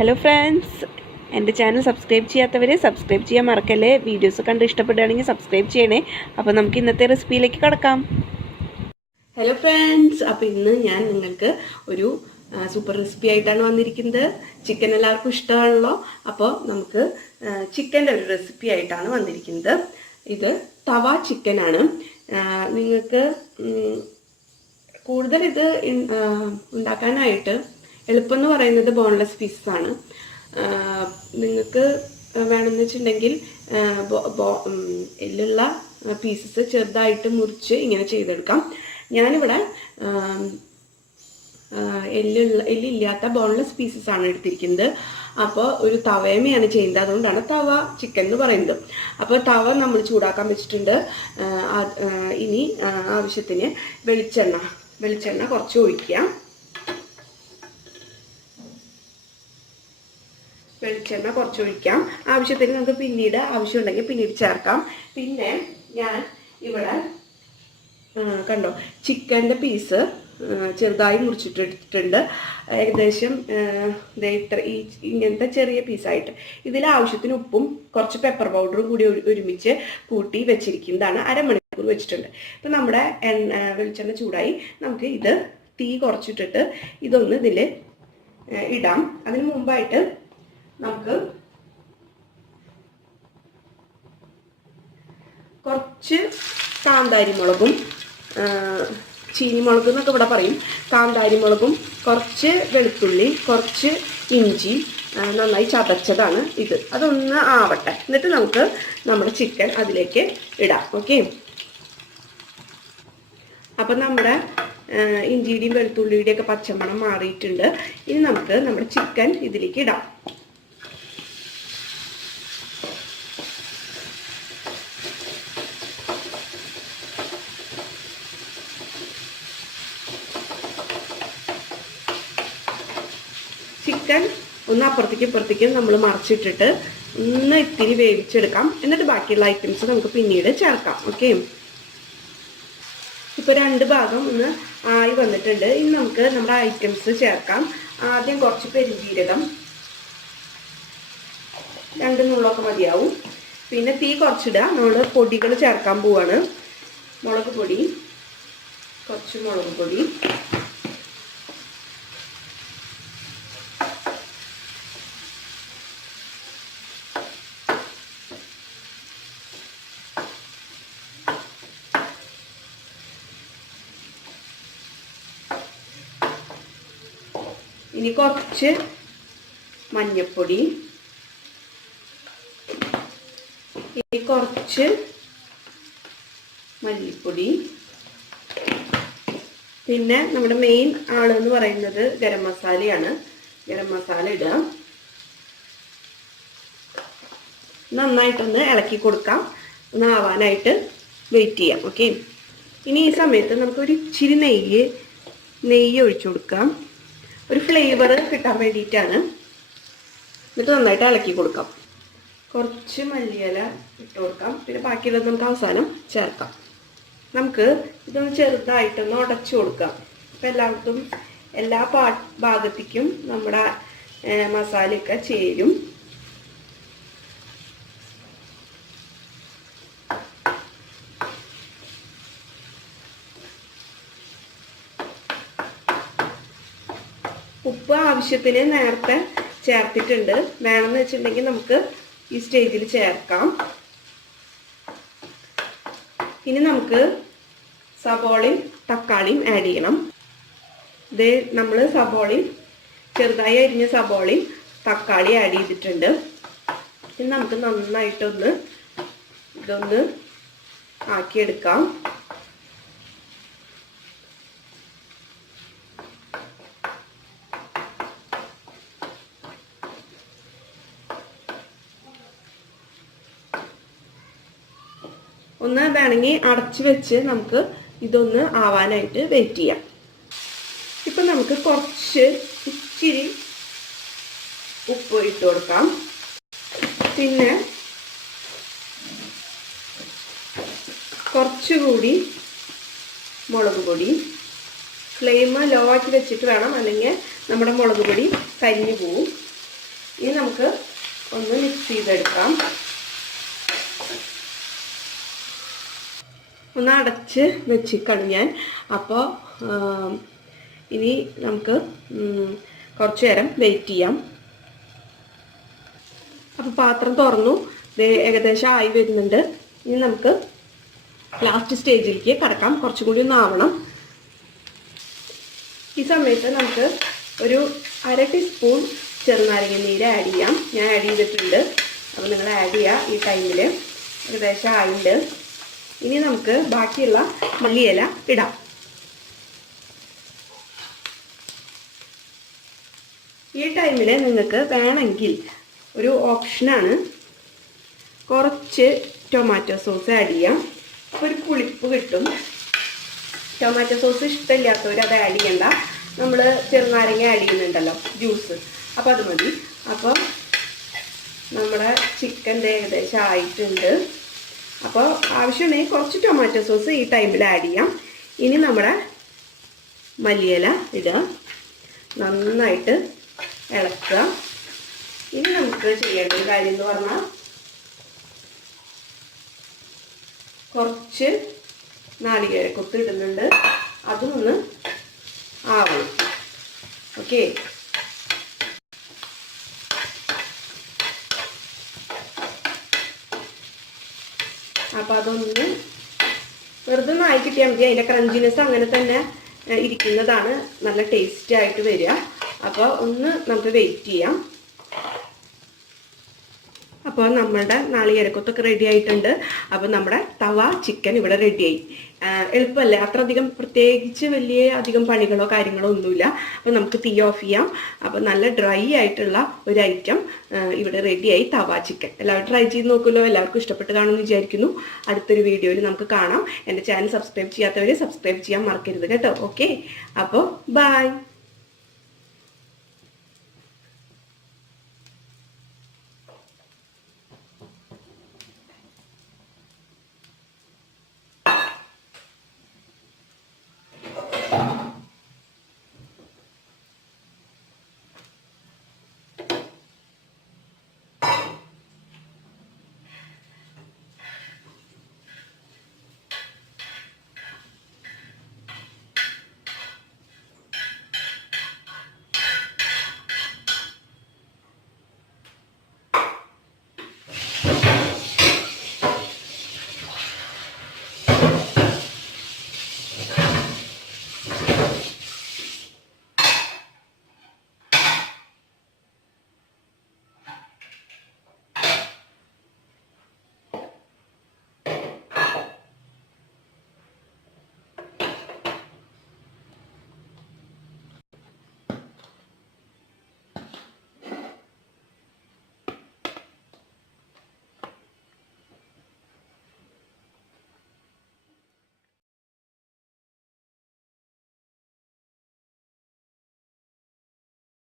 Hello friends, എൻ്റെ channel subscribe ചെയ്യാത്തവരെ subscribe ചെയ്യാൻ മറക്കല്ലേ. വീഡിയോസ് കണ്ട് ഇഷ്ടപ്പെടുകയാണെങ്കിൽ സബ്സ്ക്രൈബ് ചെയ്യണേ. അപ്പോൾ നമുക്ക് ഇന്നത്തെ റെസിപ്പിയിലേക്ക് കടക്കാം. ഹലോ ഫ്രണ്ട്സ്, അപ്പോൾ ഇന്ന് ഞാൻ നിങ്ങൾക്ക് ഒരു സൂപ്പർ റെസിപ്പി ആയിട്ടാണ് വന്നിരിക്കുന്നത്. ചിക്കൻ എല്ലാവർക്കും ഇഷ്ടമാണല്ലോ. അപ്പോൾ നമുക്ക് ചിക്കൻ്റെ ഒരു റെസിപ്പി ആയിട്ടാണ് വന്നിരിക്കുന്നത്. ഇത് തവ ചിക്കനാണ്. നിങ്ങൾക്ക് കൂടുതൽ ഇത് ഉണ്ടാക്കാനായിട്ട് എളുപ്പം എന്ന് പറയുന്നത് ബോൺലെസ് പീസാണ്. നിങ്ങൾക്ക് വേണമെന്ന് വെച്ചിട്ടുണ്ടെങ്കിൽ എല്ലുള്ള പീസസ് ചെറുതായിട്ട് മുറിച്ച് ഇങ്ങനെ ചെയ്തെടുക്കാം. ഞാനിവിടെ എല്ലില്ലാത്ത ബോൺലെസ് പീസസ് ആണ് എടുത്തിരിക്കുന്നത്. അപ്പോൾ ഒരു തവയമയാണ് ചെയ്യുന്നത്, അതുകൊണ്ടാണ് തവ ചിക്കൻ എന്ന് പറയുന്നത്. അപ്പോൾ തവ നമ്മൾ ചൂടാക്കാൻ വെച്ചിട്ടുണ്ട്. ഇനി ആവശ്യത്തിന് വെളിച്ചെണ്ണ കുറച്ച് ഒഴിക്കുക. ആവശ്യത്തിന് നമുക്ക് പിന്നീട് ആവശ്യമുണ്ടെങ്കിൽ പിന്നീട് ചേർക്കാം. പിന്നെ ഞാൻ ഇവിടെ കണ്ടോ ചിക്കൻ്റെ പീസ് ചെറുതായി മുറിച്ചിട്ടെടുത്തിട്ടുണ്ട്. ഏകദേശം ഇങ്ങനത്തെ ചെറിയ പീസായിട്ട്. ഇതിൽ ആവശ്യത്തിന് ഉപ്പും കുറച്ച് പെപ്പർ പൗഡറും കൂടി ഒരുമിച്ച് കൂട്ടി വെച്ചിരിക്കുന്നതാണ്. അരമണിക്കൂർ വെച്ചിട്ടുണ്ട്. ഇപ്പം നമ്മുടെ വെളിച്ചെണ്ണ ചൂടായി. നമുക്ക് ഇത് തീ കുറച്ചിട്ടിട്ട് ഇതൊന്ന് ഇതിൽ ഇടാം. അതിന് മുമ്പായിട്ട് നമുക്ക് കുറച്ച് കാന്താരി മുളകും ചീനിമുളക് എന്നൊക്കെ ഇവിടെ പറയും. കാന്താരി മുളകും കുറച്ച് വെളുത്തുള്ളി കുറച്ച് ഇഞ്ചി നന്നായി ചതച്ചതാണ് ഇത്. അതൊന്ന് ആവട്ടെ. എന്നിട്ട് നമുക്ക് നമ്മുടെ ചിക്കൻ അതിലേക്ക് ഇടാം. ഓക്കെ, അപ്പം നമ്മുടെ ഇഞ്ചിയുടെയും വെളുത്തുള്ളിയുടെയും ഒക്കെ പച്ചമണം മാറിയിട്ടുണ്ട്. ഇനി നമുക്ക് നമ്മുടെ ചിക്കൻ ഇതിലേക്ക് ഇടാം. ചിക്കൻ ഒന്ന് അപ്പുറത്തേക്കും നമ്മൾ മറിച്ചിട്ടിട്ട് ഒന്ന് ഇത്തിരി വേവിച്ചെടുക്കാം. എന്നിട്ട് ബാക്കിയുള്ള ഐറ്റംസ് നമുക്ക് പിന്നീട് ചേർക്കാം. ഓക്കെ, ഇപ്പോൾ രണ്ട് ഭാഗം ഒന്ന് ആയി വന്നിട്ടുണ്ട്. ഇനി നമുക്ക് നമ്മുടെ ഐറ്റംസ് ചേർക്കാം. ആദ്യം കുറച്ച് പെരുംജീരകം, 2 നുള്ളൊക്കെ മതിയാവും. പിന്നെ തീ കുറച്ചിടുക. നമ്മൾ പൊടികൾ ചേർക്കാൻ പോവാണ്. മുളക് പൊടി, കുറച്ച് മുളക് പൊടി, ഇനി കുറച്ച് മഞ്ഞൾപ്പൊടി, ഇനി കുറച്ച് മല്ലിപ്പൊടി, പിന്നെ നമ്മുടെ മെയിൻ ആളെന്ന് പറയുന്നത് ഗരം മസാലയാണ്. ഗരം മസാല ഇടുക. നന്നായിട്ടൊന്ന് ഇളക്കി കൊടുക്കാം. ഒന്ന് ആവാനായിട്ട് വെയിറ്റ് ചെയ്യാം. ഓക്കെ, ഇനി ഈ സമയത്ത് നമുക്കൊരു ഇച്ചിരി നെയ്യ് ഒഴിച്ചു കൊടുക്കാം. ഒരു ഫ്ലേവർ കിട്ടാൻ വേണ്ടിയിട്ടാണ്. എന്നിട്ട് നന്നായിട്ട് ഇളക്കി കൊടുക്കാം. കുറച്ച് മല്ലിയില ഇട്ട് കൊടുക്കാം. പിന്നെ ബാക്കിയുള്ളത് നമുക്ക് അവസാനം ചേർക്കാം. നമുക്ക് ഇതൊന്ന് ചെറുതായിട്ടൊന്ന് ഉടച്ചു കൊടുക്കാം. അപ്പം എല്ലായിടത്തും എല്ലാ ഭാഗത്തേക്കും നമ്മുടെ മസാലയൊക്കെ ചേരും. ഉപ്പ് ആവശ്യത്തിന് നേരത്തെ ചേർത്തിട്ടുണ്ട്. വേണമെന്ന് വെച്ചിട്ടുണ്ടെങ്കിൽ നമുക്ക് ഈ സ്റ്റേജിൽ ചേർക്കാം. ഇനി നമുക്ക് സബോളയും തക്കാളിയും ആഡ് ചെയ്യണം. ഇത് നമ്മൾ ചെറുതായി അരിഞ്ഞ സബോളയും തക്കാളി ആഡ് ചെയ്തിട്ടുണ്ട്. ഇനി നമുക്ക് നന്നായിട്ടൊന്ന് ഇതൊന്ന് ആക്കിയെടുക്കാം. ഒന്ന് വേണമെങ്കിൽ അടച്ചു വെച്ച് നമുക്ക് ഇതൊന്ന് ആവാനായിട്ട് വെയിറ്റ് ചെയ്യാം. ഇപ്പം നമുക്ക് ഇച്ചിരി ഉപ്പ് ഇട്ട് കൊടുക്കാം. പിന്നെ കുറച്ചുകൂടി മുളക് പൊടി. ഫ്ലെയിം ലോ ആക്കി വെച്ചിട്ട് വേണം, അല്ലെങ്കിൽ നമ്മുടെ മുളക് പൊടി കരിഞ്ഞു പോവും. ഇനി നമുക്ക് ഒന്ന് മിക്സ് ചെയ്തെടുക്കാം. ഒന്ന് അടച്ച് വെച്ചിക്കണം ഞാൻ. അപ്പോൾ ഇനി നമുക്ക് കുറച്ച് നേരം വെയിറ്റ് ചെയ്യാം. അപ്പോൾ പാത്രം തുറന്നു, ഏകദേശം ആയി വരുന്നുണ്ട്. ഇനി നമുക്ക് ലാസ്റ്റ് സ്റ്റേജിലേക്ക് കടക്കാം. കുറച്ചും കൂടി ഒന്ന് ആവണം. ഈ സമയത്ത് നമുക്ക് ഒരു 1/2 ടീസ്പൂൺ ചെറുനാരങ്ങ നീര് ആഡ് ചെയ്യാം. ഞാൻ ആഡ് ചെയ്തിട്ടുണ്ട്. അപ്പോൾ നിങ്ങൾ ആഡ് ചെയ്യുക. ഈ ടൈമിൽ ഏകദേശം ആയിട്ടുണ്ട്. ഇനി നമുക്ക് ബാക്കിയുള്ള മല്ലിയില ഇടാം. ഈ ടൈമിൽ നിങ്ങൾക്ക് വേണമെങ്കിൽ ഒരു ഓപ്ഷനാണ്, കുറച്ച് ടൊമാറ്റോ സോസ് ആഡ് ചെയ്യാം. അപ്പോൾ ഒരു പുളിപ്പ് കിട്ടും. ടൊമാറ്റോ സോസ് ഇഷ്ടമില്ലാത്തവർ അത് ആഡ് ചെയ്യണ്ട. നമ്മൾ ചെറുനാരങ്ങ ആഡ് ചെയ്യുന്നുണ്ടല്ലോ, ജ്യൂസ്, അപ്പോൾ അത് മതി. അപ്പോൾ നമ്മുടെ ചിക്കൻ്റെ ഏകദേശം ആയിട്ടുണ്ട്. അപ്പോൾ ആവശ്യമുണ്ടെങ്കിൽ കുറച്ച് ടൊമാറ്റോ സോസ് ഈ ടൈമിൽ ആഡ് ചെയ്യാം. ഇനി നമ്മുടെ മല്ലിയില ഇടുക, നന്നായിട്ട് ഇളക്കുക. ഇനി നമുക്ക് ചെയ്യേണ്ട ഒരു കാര്യം എന്ന് പറഞ്ഞാൽ കുറച്ച് നാളികേരക്കൊത്ത് ഇടുന്നുണ്ട്. അതൊന്ന് ആവണം. ഓക്കെ, അപ്പോൾ അതൊന്ന് വെറുതെ ഒന്ന് ആയി കിട്ടിയാൽ മതി. അതിൻ്റെ ക്രഞ്ചിനെസ് അങ്ങനെ തന്നെ ഇരിക്കുന്നതാണ് നല്ല ടേസ്റ്റ് ആയിട്ട് വരിക. അപ്പോൾ ഒന്ന് നമുക്ക് വെയിറ്റ് ചെയ്യാം. അപ്പോൾ നമ്മളുടെ നാളികേരക്കൊത്തൊക്കെ റെഡി ആയിട്ടുണ്ട്. അപ്പോൾ നമ്മുടെ തവ ചിക്കൻ ഇവിടെ റെഡിയായി. എളുപ്പമല്ലേ, അത്രയധികം പ്രത്യേകിച്ച് വലിയ അധികം പണികളോ കാര്യങ്ങളോ ഒന്നുമില്ല. അപ്പോൾ നമുക്ക് തീ ഓഫ് ചെയ്യാം. അപ്പോൾ നല്ല ഡ്രൈ ആയിട്ടുള്ള ഒരു ഐറ്റം ഇവിടെ റെഡിയായി, തവ ചിക്കൻ. എല്ലാവരും ട്രൈ ചെയ്ത് നോക്കുമല്ലോ. എല്ലാവർക്കും ഇഷ്ടപ്പെട്ട് കാണുമെന്ന് വിചാരിക്കുന്നു. അടുത്തൊരു വീഡിയോയിൽ നമുക്ക് കാണാം. എൻ്റെ ചാനൽ സബ്സ്ക്രൈബ് ചെയ്യാത്തവർ സബ്സ്ക്രൈബ് ചെയ്യാൻ മറക്കരുത് കേട്ടോ. ഓക്കെ, അപ്പോൾ ബൈ.